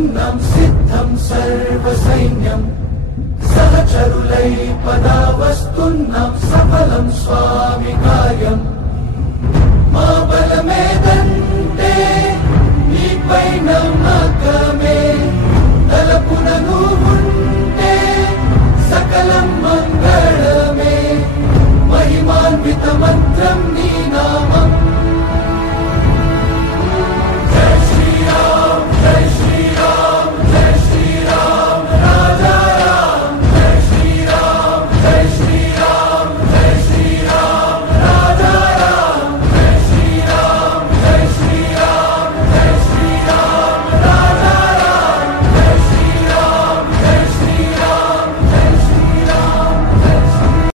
వస్తున్నాం సిద్ధం సర్వసైన్యం సహచరులై పదా వస్తున్నాం సఫలం స్వామి కార్యం మా బలమే